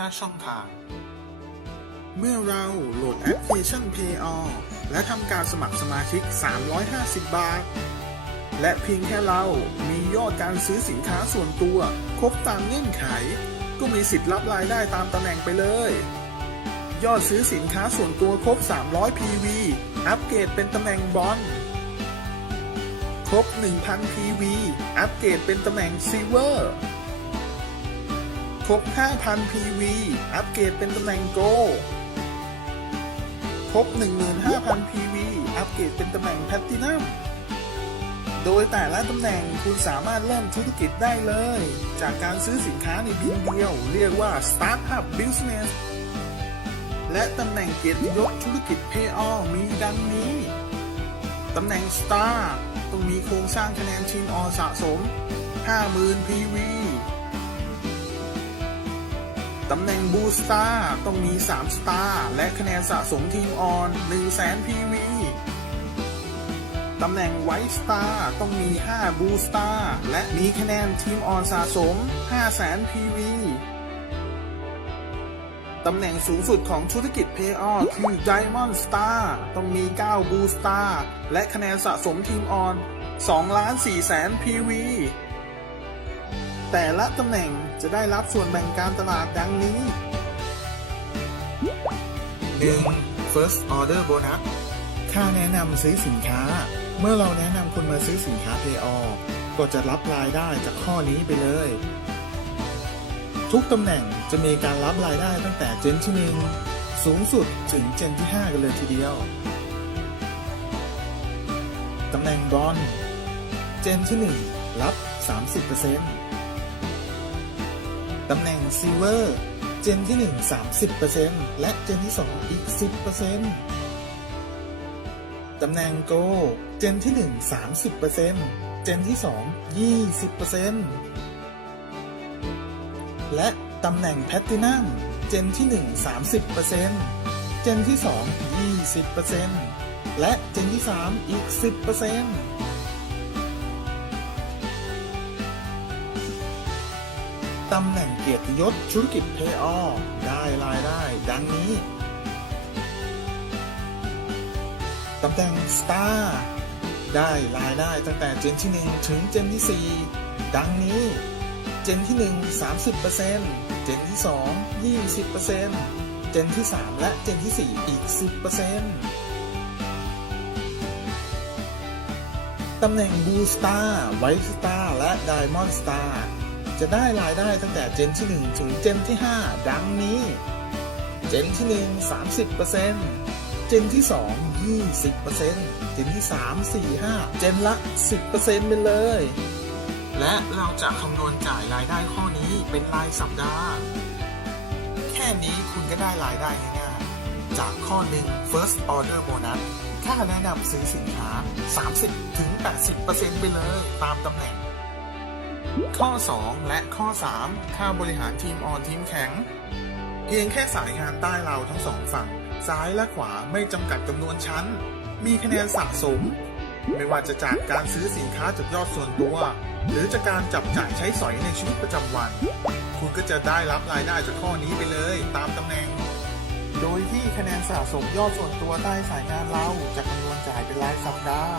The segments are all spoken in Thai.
5 ช่องทาง เมื่อเราโหลดแอปพลิเคชัน PayOn และทำการสมัครสมาชิก 350 บาท และเพียงแค่เรามียอดการซื้อสินค้าส่วนตัว ครบตามเงื่อนไข ก็มีสิทธิ์รับรายได้ตามตำแหน่งไปเลย ยอดซื้อสินค้าส่วนตัวครบ 300 PV อัปเกรดเป็นตำแหน่งบอลครบ 1,000 PV อัปเกรดเป็นตำแหน่งซิลเวอร์ รบ 5,000 PV อัปเกรดเป็นตำแหน่งโกลครบ 15,000 PV อัปเกรดเป็นตำแหน่งแพลตินัมโดยแต่ละตำแหน่งคุณสามารถเริ่มธุรกิจได้เลย จากการซื้อสินค้าในเพียงเดียว เรียกว่า Startup Business และตำแหน่งเกียรติยศธุรกิจ p a y o f มีดังนี้ ตำแหน่ง Star ต้องมีโครงสร้างคะแนนทีมออสะสม 50,000 PV ตำแหน่ง Blue Star ต้องมี3 Star และคะแนนสะสมทีมออน100,000 PV ตำแหน่ง White Star ต้องมี5 Blue Star และมีคะแนนทีมออนสะสม 500,000 PV ตำแหน่งสูงสุดของธุรกิจ Payoff คือ Diamond Star ต้องมี 9 Blue Star และคะแนนสะสมทีมออน2ล้าน4แสน PV แต่ละตำแหน่งจะได้รับส่วนแบ่งการตลาดดังนี้ 1. First Order Bonus ค่าแนะนำซื้อสินค้า เมื่อเราแนะนำคนมาซื้อสินค้า Payoff ก็จะรับรายได้จากข้อนี้ไปเลย ทุกตำแหน่งจะมีการรับรายได้ตั้งแต่เจนที่หนึ่งสูงสุดถึงเจนที่ 5 กันเลยทีเดียว ตำแหน่งบอลเจนที่ 1 รับ 30% ตำแหน่งซิเวอร์ เจนที่ 1 30%และเจนที่ 2 อีก 10%ตำแหน่งโกเจนที่ 1 30%เจนที่ 2 20%และตำแหน่งแพตตินัมเจนที่ 1 30%เจนที่ 2 20%และเจนที่ 3 อีก 10% ตำแหน่งเกียรติยศธุรกิจเพย์ออได้รายได้ ดังนี้ ตำแหน่งสตาร์ได้รายได้ตั้งแต่เจนที่ 1 ถึงเจนที่ 4 ดังนี้ เจนที่ 1 30%เจนที่ 2 20%เจนที่ 3 และเจนที่ 4 อีก 10%ตำแหน่ง Blue Star White Star และ Diamond Star จะได้รายได้ตั้งแต่เจนที่ 1 ถึงเจนที่ 5 ดังนี้ เจนที่ 1 30%เจนที่ 2 20%เจนที่ 3 4 5 เจนละ 10%ไปเลย และเราจะคำนวณจ่ายรายได้ข้อนี้เป็นรายสัปดาห์ แค่นี้คุณก็ได้รายได้ง่ายๆ จากข้อหนึ่ง first order bonus ค่าแนะนำซื้อสินค้า 30-80%ไปเลยตามตำแหน่ง ข้อ 2 และข้อ 3 ค่าบริหารทีมออนทีมแข็ง เพียงแค่สายงานใต้เราทั้งสองฝั่ง ซ้ายและขวาไม่จำกัดจำนวนชั้น มีคะแนนสะสม ไม่ว่าจะจากการซื้อสินค้าจากยอดส่วนตัว หรือจากการจับจ่ายใช้สอยในชีวิตประจำวัน คุณก็จะได้รับรายได้จากข้อนี้ไปเลยตามตำแหน่ง โดยที่คะแนนสะสมยอดส่วนตัวใต้สายงานเราจะคำนวณจ่ายเป็นรายสัปดาห์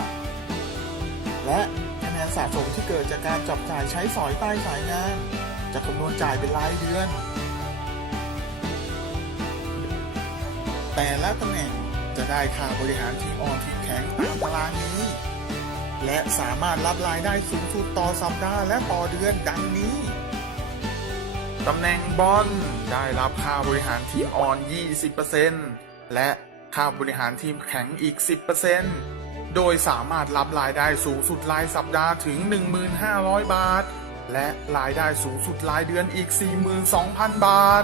และ นนสะสมที่เกิดจากการจับจ่ายใช้สอยใต้สายงาน จะคำนวณจ่ายเป็นรายเดือน แต่ละตำแหน่งจะได้ค่าบริหารทีมออนทีมแข็งตามตารางนี้ และสามารถรับรายได้สูงสุดต่อสัปดาห์และต่อเดือนดังนี้ตำแหน่งบอลได้รับค่าบริหารทีมออน 20%และค่าบริหารทีมแข็งอีก 10% โดยสามารถรับรายได้สูงสุดรายสัปดาห์ถึง 1,500 บาท และรายได้สูงสุดรายเดือนอีก 42,000 บาท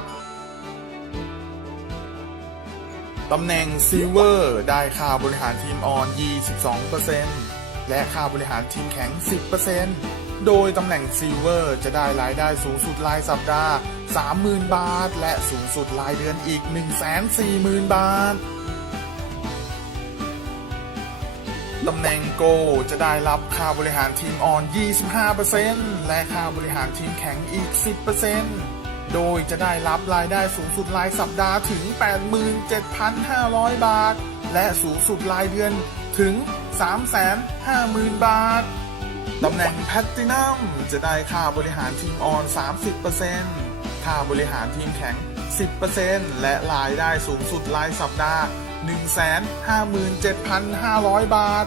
ตำแหน่งซิลเวอร์ได้ค่าบริหารทีมออน 22%และค่าบริหารทีมแข็ง 10%โดยตำแหน่งซิลเวอร์จะได้รายได้สูงสุดรายสัปดาห์ 30,000 บาท และสูงสุดรายเดือนอีก 140,000 บาท ตำแหน่งโก จะได้รับค่าบริหารทีมอ่อน 25%และค่าบริหารทีมแข็งอีก 10%โดยจะได้รับรายได้สูงสุดรายสัปดาห์ถึง 87,500 บาท และสูงสุดรายเดือนถึง 350,000 บาท ตำแหน่งแพลตินัมจะได้ค่าบริหารทีมออน 30%ค่าบริหารทีมแข็ง 10%และรายได้สูงสุดรายสัปดาห์ 157,500 บาท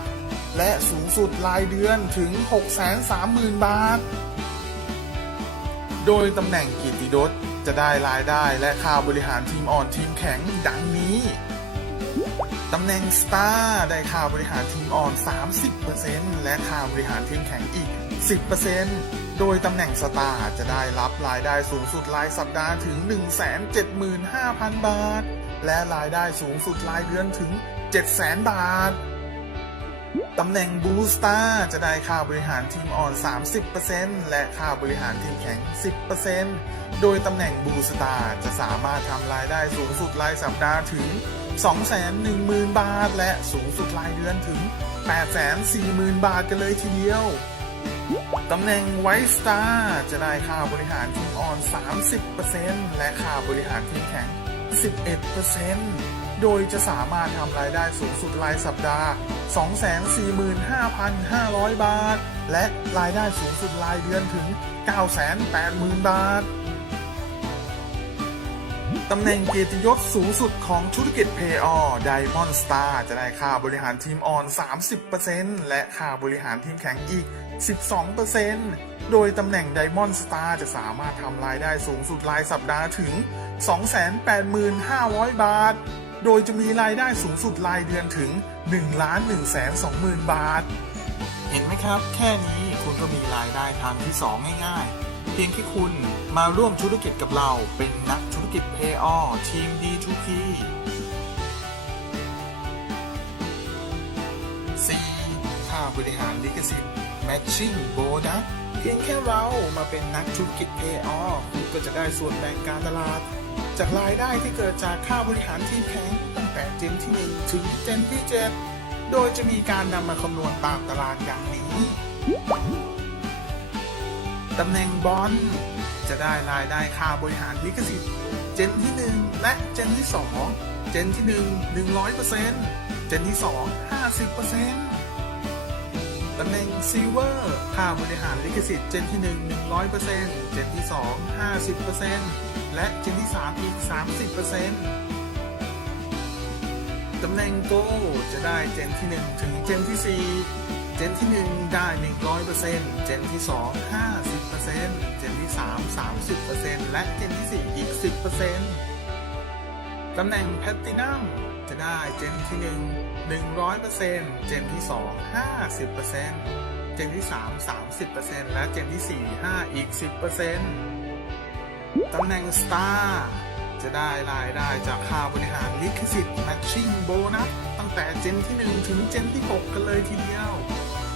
และสูงสุดรายเดือนถึง 630,000 บาท โดยตำแหน่งกียรติยศจะได้รายได้และค่าบริหารทีมอ่อนทีมแข็งดังนี้ ตำแหน่งสตาร์ได้ค่าบริหารทีมอ่อน 30%และค่าบริหารทีมแข็งอีก 10% โดยตำแหน่งสตาร์จะได้รับรายได้สูงสุดรายสัปดาห์ถึง 175,000 บาท และรายได้สูงสุดรายเดือนถึง 700,000 บาท ตำแหน่งบูสตาร์จะได้ค่าบริหารทีมอ่อน 30%และค่าบริหารทีมแข็ง 10%โดยตำแหน่งบูสตาร์จะสามารถทำรายได้สูงสุดรายสัปดาห์ถึง 210,000 บาท และสูงสุดรายเดือนถึง 840,000 บาทกันเลยทีเดียว ตำแหน่งไวสตาร์จะได้ค่าบริหารทีมอ่อน 30%และค่าบริหารทีมแข็ง 11%โดยจะสามารถทำรายได้สูงสุดรายสัปดาห์ 245,500 บาท และรายได้สูงสุดรายเดือนถึง 980,000 บาท ตำแหน่งเกียรติยศสูงสุดของธุรกิจ Payor Diamond Star จะได้ค่าบริหารทีมออน 30%และค่าบริหารทีมแข็งอีก 12%โดยตำแหน่ง Diamond Star จะสามารถทำรายได้สูงสุดรายสัปดาห์ถึง 285,500 บาท โดยจะมีรายได้สูงสุดรายเดือนถึง 1 1 2 0 0 0 0 บาท เห็นไหมครับ แค่นี้คุณก็มีรายได้ทางที่ 2 ง่ายๆ เพียงแค่คุณมาร่วมธุรกิจกับเราเป็นนักธุรกิจ Payor ทีม D2P 4. ค่าบริหารลิขสิทธิ์ Matching Bonus เพียงแค่เรามาเป็นนักธุรกิจ Payor คุณก็จะได้ส่วนแบ่งการตลาด จากรายได้ที่เกิดจากค่าบริหารทีมแข็งตั้งแต่เจนที่ 1 ถึงเจนที่ 7 โดยจะมีการนำมาคำนวณตามตารางอย่างนี้ ตำแหน่งบอลจะได้รายได้ค่าบริหารลิขสิทธิ์ เจนที่ 1 และเจนที่ 2 เจนที่ 1 100%เจนที่ 2 50%ตำแหน่งซิลเวอร์ค่าบริหารลิขสิทธิ์เจนที่ 1 100%เจนที่ 2 50%และเจนที่ 3 อีก 30%ตำแหน่งโกจะได้เจนที่ 1 ถึงเจนที่ 4 จนที่ 1 ได้ 100%เจนที่ 2 50%เจนที่ 3 30%และเจนที่ 4 อีก 10%ตำแหน่งแพลตินัมจะได้เจนที่ 1 100%เจนที่ 2 50%เจนที่ 3 30%และเจนที่ 4 5 อีก 10%ตำแหน่งสตาร์จะได้รายได้จากค่าบริหารลิขสิทธิ์ Matching Bonus ตั้งแต่เจนที่ 1 ถึงเจนที่ 6 กันเลยทีเดียว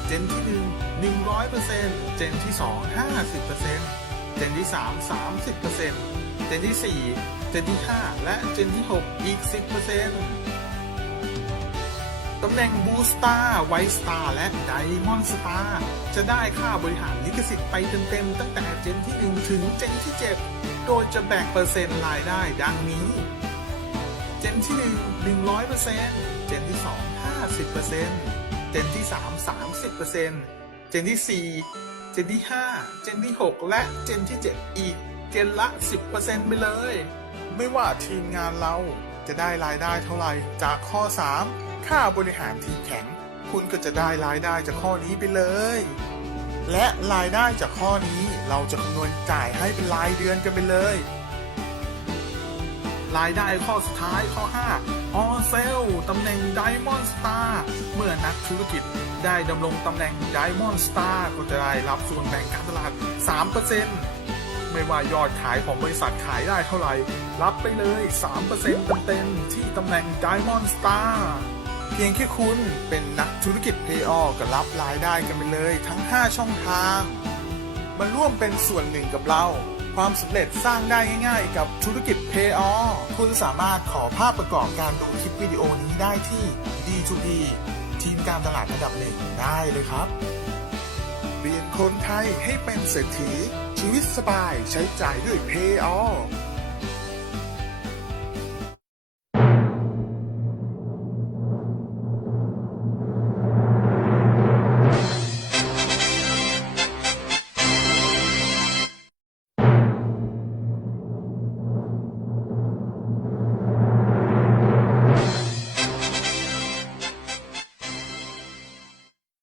เจนที่ 1 100%เจนที่ 2 50%เจนที่ 3 30%เจนที่ 4 เจนที่ 5 และเจนที่ 6 อีก 10%ตำแหน่งบูสตาร์ไวสตาร์และไดมอนด์สตาร์จะได้ค่าบริหารลิขสิทธิ์ไปเต็มๆ ตั้งแต่เจนที่ 1 ถึงเจนที่ 7 โดยจะแบ่งเปอร์เซ็นต์รายได้ดังนี้ เจนที่ 1 100%เจนที่ 2 50%เจนที่ 3 30%เจนที่ 4 เจนที่ 5 เจนที่ 6 และเจนที่ 7 อีก เจนละ 10%ไปเลย ไม่ว่าทีมงานเราจะได้รายได้เท่าไหร่จากข้อ 3 ค่าบริหารทีมแข็ง คุณก็จะได้รายได้จากข้อนี้ไปเลย และรายได้จากข้อนี้เราจะคำนวณจ่ายให้เป็นรายเดือนกันไปเลย รายได้ข้อสุดท้ายข้อ 5ออเซลตำแหน่ง Diamond Star เมื่อนักธุรกิจได้ดำรงตำแหน่ง Diamond Star ก็จะได้รับส่วนแบ่งการตลาด 3%ไม่ว่ายอดขายของบริษัทขายได้เท่าไหร่ รับไปเลย 3%เต็มๆที่ตำแหน่ง Diamond Star เพียงแค่คุณเป็นนักธุรกิจ Payor ก็รับรายได้กันไปเลยทั้ง 5 ช่องทาง มาร่วมเป็นส่วนหนึ่งกับเรา ความสำเร็จสร้างได้ง่ายๆ กับธุรกิจ Payor คุณสามารถขอภาพประกอบการดูคลิปวิดีโอนี้ได้ที่ D2D ทีมการตลาดระดับหนึ่งได้เลยครับ เปลี่ยนคนไทยให้เป็นเศรษฐีชีวิตสบายใช้จ่ายด้วย Pay All